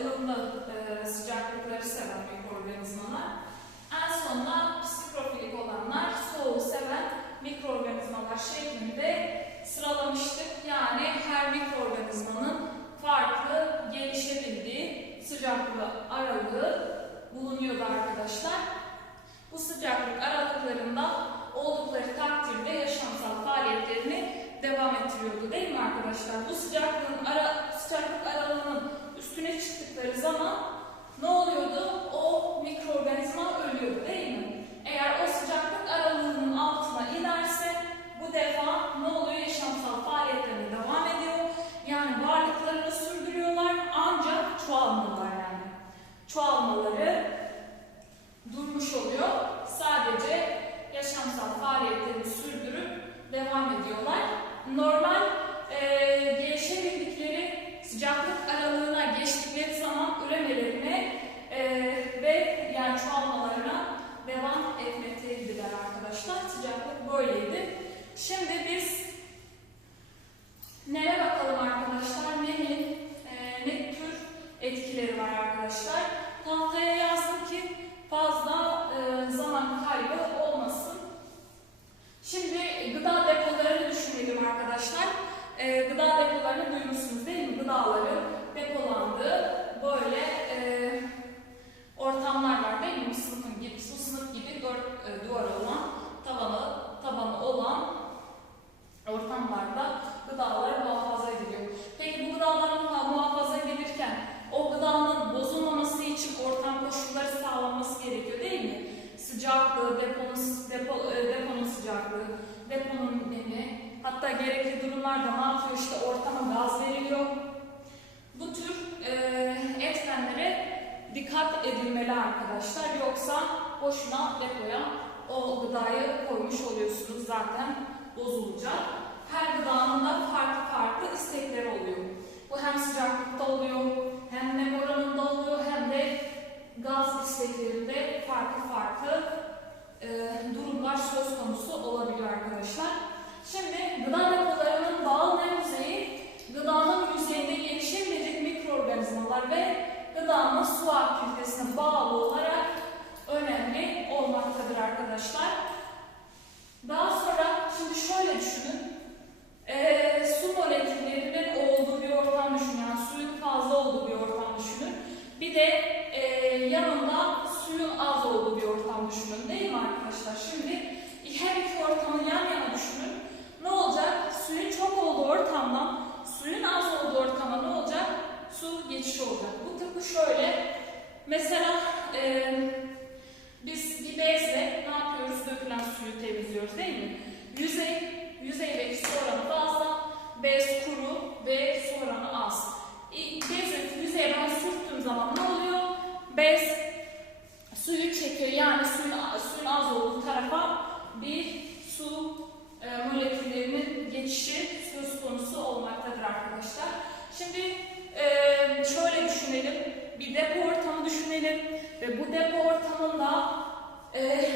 ılımlı e, sıcaklıkları seven mikroorganizmalar. En sonunda psikrofilik olanlar soğuğu seven mikroorganizmalar şeklinde sıralamıştık. Yani her mikroorganizmanın farklı gelişebildiği sıcaklığı aralığı bulunuyordu arkadaşlar. Bu sıcaklık aralıklarında oldukları takdirde yaşamsal faaliyetlerini devam ettiriyordu değil mi arkadaşlar? Bu sıcaklığın ara, sıcaklık aralığının üstüne çıktıkları zaman ne oluyordu? O mikroorganizma ölüyordu değil mi? Eğer o sıcaklık aralığının altına inerse bu defa ne oluyor? Yaşamsal faaliyetlerine devam ediyor. Yani varlıklarını sürdürüyorlar ancak çoğalmıyorlar yani. Çoğalmaları durmuş oluyor. Sadece yaşamsal faaliyetlerini sürdürüp devam ediyorlar. Normal e, gelişebildikleri sıcaklık aralığına geçtikleri zaman üremelerine e, ve yani çoğalmalarına devam etmekteydiler arkadaşlar. Sıcaklık böyleydi. Şimdi biz Neye bakalım arkadaşlar? Neyin, e, ne tür etkileri var arkadaşlar? Tahtaya yazdım ki fazla e, zaman kaybı olmasın. Şimdi gıda depolarını düşünelim arkadaşlar. E, gıda depolarını duymuşsunuz değil mi? Gıdaların depolandığı böyle e, ortamlar var değil mi? Sınıfın gibi, bu sınıf gibi dört e, duvar olan, tavanı, tabanı olan ortamlarda gıdalar muhafaza ediliyor. Peki bu gıdaların muha- muhafaza edilirken o gıdanın bozulmaması için ortam koşulları sağlanması gerekiyor değil mi? Sıcaklığı, deponun, depo, e, deponun sıcaklığı, deponun nemi, hatta gerekli durumlarda ne yapıyor işte ortama gaz veriliyor. Bu tür e, etkenlere dikkat edilmeli arkadaşlar. Yoksa boşuna depoya o gıdayı koymuş oluyorsunuz zaten bozulacak. Her gıdanın da farklı farklı istekleri oluyor. Bu hem sıcaklıkta oluyor, hem nem oranında oluyor, hem de gaz isteklerinde farklı farklı e, durumlar söz konusu olabiliyor arkadaşlar. Şimdi gıda depolarının bağlı yüzeyi, gıdanın yüzeyinde gelişebilecek mikroorganizmalar ve gıdanın su aktivitesine bağlı olarak önemli olmaktadır arkadaşlar. Daha sonra şimdi şöyle düşünün. Ee, su moleküllerinin olduğu bir ortam düşünün. Yani suyun fazla olduğu bir ortam düşünün. Bir de e, yanında suyun az olduğu bir ortam düşünün. Değil mi arkadaşlar? Şimdi her iki ortamı yan yana düşünün. Ne olacak? Suyun çok olduğu ortamdan suyun az olduğu ortama ne olacak? Su geçişi olacak. Bu tıpkı şöyle. Mesela e, biz bir bezle ne yapıyoruz? Dökülen suyu temizliyoruz değil mi? Yüzey, yüzeydeki su oranı fazla, bez kuru ve su oranı az. İ- Bezi yüzeye ben sürttüğüm zaman ne oluyor? Bez suyu çekiyor. Yani suyun, suyun az olduğu tarafa bir su e, moleküllerinin geçişi söz konusu olmaktadır arkadaşlar. Şimdi e, şöyle düşünelim. Bir depo ortamı düşünelim ve bu depo ortamında e,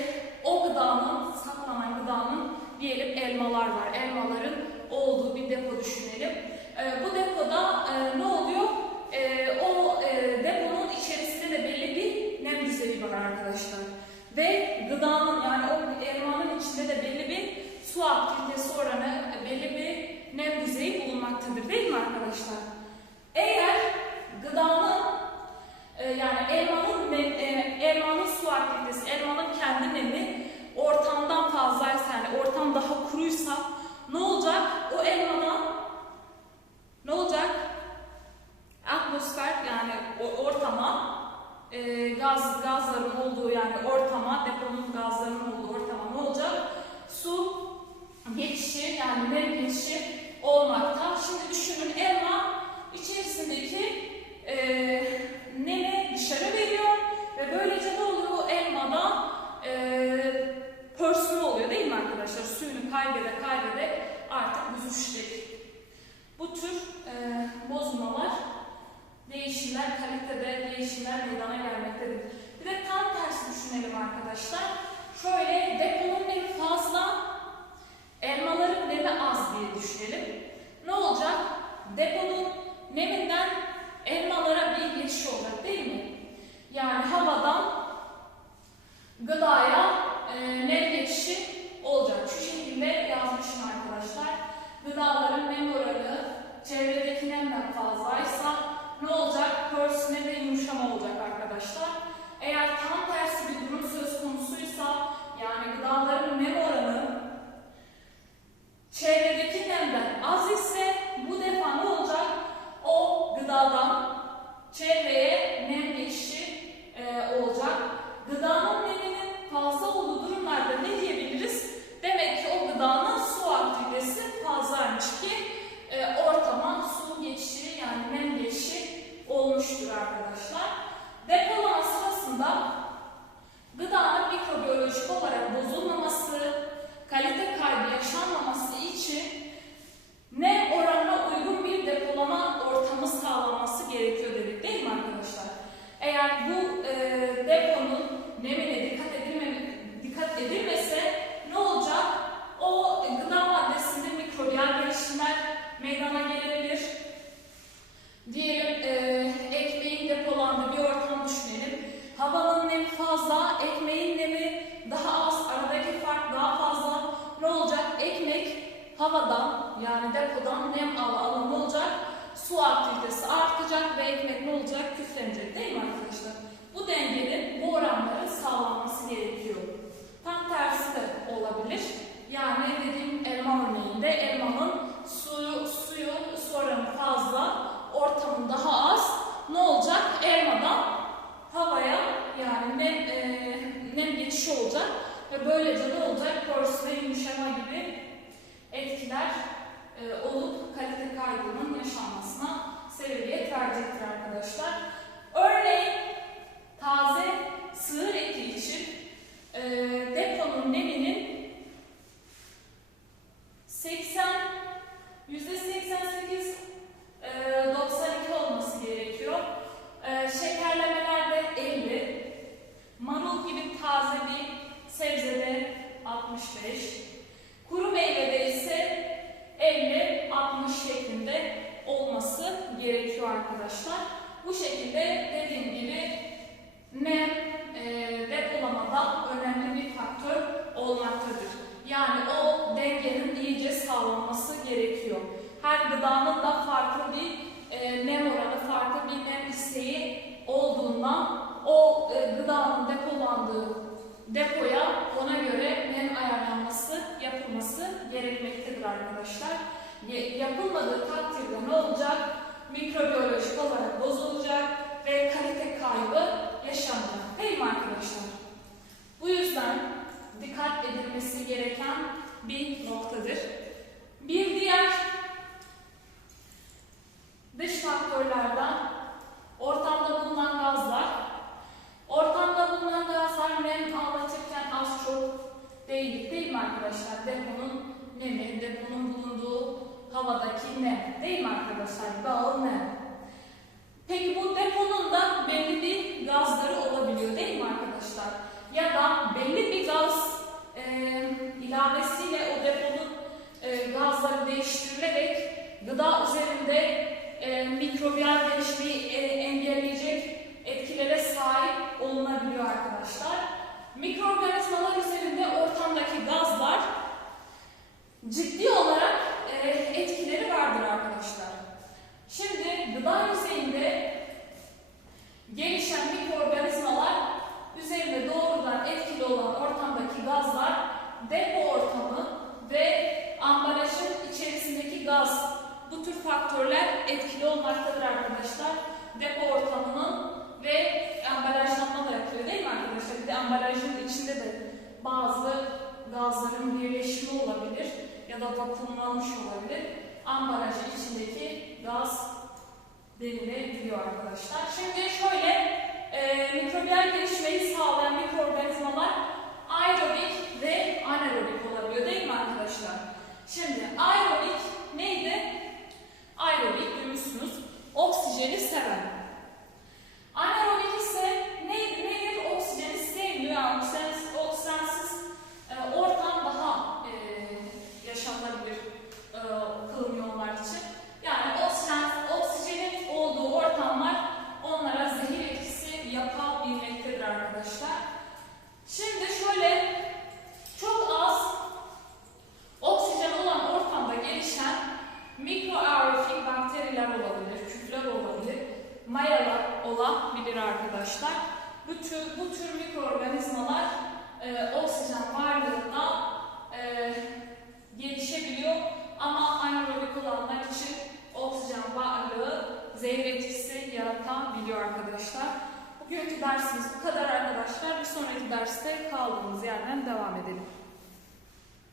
o gıdanın, saklanan gıdanın diyelim elmalar var. Elmaların olduğu bir depo düşünelim. E, bu depoda e, ne oluyor? E, o e, deponun içerisinde de belli bir nem düzeyi var arkadaşlar. Ve gıdanın yani o elmanın içinde de belli bir su aktivitesi oranı, e, belli bir nem düzeyi bulunmaktadır değil mi arkadaşlar? e, gaz gazların olduğu yani ortama, deponun gazlarının olduğu ortama ne olacak? Su geçişi yani nem geçişi olmakta. Şimdi düşünün elma içerisindeki e, nemi dışarı veriyor ve böylece ne oluyor? O elmada e, pörsümü oluyor değil mi arkadaşlar? Suyunu kaybede kaybede artık büzüşecek. Bu tür e, bozmalar değişimler, kalitede değişimler meydana gelmektedir. Bir de tam tersi düşünelim arkadaşlar. Şöyle deponun nemi fazla, elmaların nemi az diye düşünelim. Ne olacak? Deponun neminden elmalara bir geçiş olacak değil mi? Yani havadan gıdaya e, nem geçişi olacak. Şu şekilde yazmışım arkadaşlar. Gıdaların nem oranı çevredeki nemden fazlaysa ne olacak? Pörsüme de yumuşama olacak arkadaşlar. Eğer tam tersi bir durum söz konusuysa yani gıdaların nem oranı çevredeki nemden az ise bu defa ne olacak? O gıdadan çevreye nem geçişi e, olacak. Gıdanın neminin fazla olduğu durumlarda ne diyebiliriz? Demek ki o gıdanın su aktivitesi fazlaymış ki e, ortama su geçişi yani nem geçişi olmuştur arkadaşlar. Depolama sırasında gıdanın mikrobiyolojik olarak bozulmaması, kalite kaybı yaşanmaması için nem oranına uygun bir depolama ortamı sağlanması gerekiyor dedik değil mi arkadaşlar? Eğer bu e, deponun nemine dikkat, edilme, dikkat edilmese ne olacak? O gıda maddesinde mikrobiyal gelişimler meydana gelebilir. Diyelim e, ekmeğin depolandığı bir ortam düşünelim. Havanın nemi fazla, ekmeğin nemi daha az, aradaki fark daha fazla. Ne olacak? Ekmek havadan yani depodan nem al alanı olacak. Su aktivitesi artacak ve ekmek ne olacak? Küflenecek değil mi arkadaşlar? Bu dengenin, bu oranların sağlanması gerekiyor. Tam tersi de olabilir. Yani dediğim elma örneğinde elmanın suyu, suyu, su oranı fazla, ortamın daha az. Ne olacak? Elmadan havaya yani nem, e, nem geçişi olacak ve böylece ne olacak? Pörsüme yumuşama gibi etkiler e, olup gerekiyor arkadaşlar. Bu şekilde dediğim gibi nem e, depolamada önemli bir faktör olmaktadır. Yani o dengenin iyice sağlanması gerekiyor. Her gıdanın da farklı bir e, nem oranı, farklı bir nem isteği olduğundan o e, gıdanın depolandığı depoya ona göre nem ayarlanması, yapılması gerekmektedir arkadaşlar. Yapılmadığı takdirde ne olacak? Mikrobiyolojik olarak bozulacak ve kalite kaybı yaşanacak. Değil mi arkadaşlar? Bu yüzden dikkat edilmesi gereken bir noktadır. Bir diğer dış faktörlerden ortamda bulunan gazlar. Ortamda bulunan gazlar nem anlatırken az çok değil, değil mi arkadaşlar? Deponun nemi, deponun bulunduğu havadaki nem, değil mi arkadaşlar? Bağıl nem. Peki bu deponun da belli bir gazları olabiliyor değil mi arkadaşlar? Ya da belli bir gaz e, ilavesiyle o deponun e, gazları değiştirilerek gıda üzerinde e, mikrobiyal gelişmeyi e, engelleyecek etkilere sahip olunabiliyor arkadaşlar. Mikroorganizmalar üzerinde ortamdaki gazlar ciddi olarak e, etkileri vardır arkadaşlar. Şimdi gıda yüzeyinde gelişen mikroorganizmalar üzerinde doğrudan etkili olan ortamdaki gazlar depo ortamı ve ambalajın içerisindeki gaz bu tür faktörler etkili olmaktadır arkadaşlar. Depo ortamının ve ambalajlanma da yapıyor değil mi arkadaşlar? Bir de ambalajın içinde de bazı gazların birleşimi olabilir ya da vakumlanmış olabilir. Ambalajın içindeki gaz denilebiliyor arkadaşlar. Şimdi şöyle e, mikrobiyal gelişmeyi sağlayan mikroorganizmalar aerobik ve anaerobik olabiliyor değil mi arkadaşlar? yani oksijensiz, oksijensiz e, ortam daha e, yaşanılabilir e, ılıman iyonlar için. Yani oksijen, oksijenin olduğu ortamlar onlara zehir etkisi yapabilmektedir arkadaşlar. Şimdi şöyle çok az oksijen olan ortamda gelişen mikroaerofik bakteriler olabilir, küfler olabilir, mayalar olabilir arkadaşlar. Bu tür, bu tür mikroorganizmalar e, oksijen varlığında e, gelişebiliyor ama anaerobik olanlar için oksijen varlığı zehir etkisi yaratabiliyor arkadaşlar. Bugünkü dersimiz bu kadar arkadaşlar. Bir sonraki derste kaldığımız yerden devam edelim.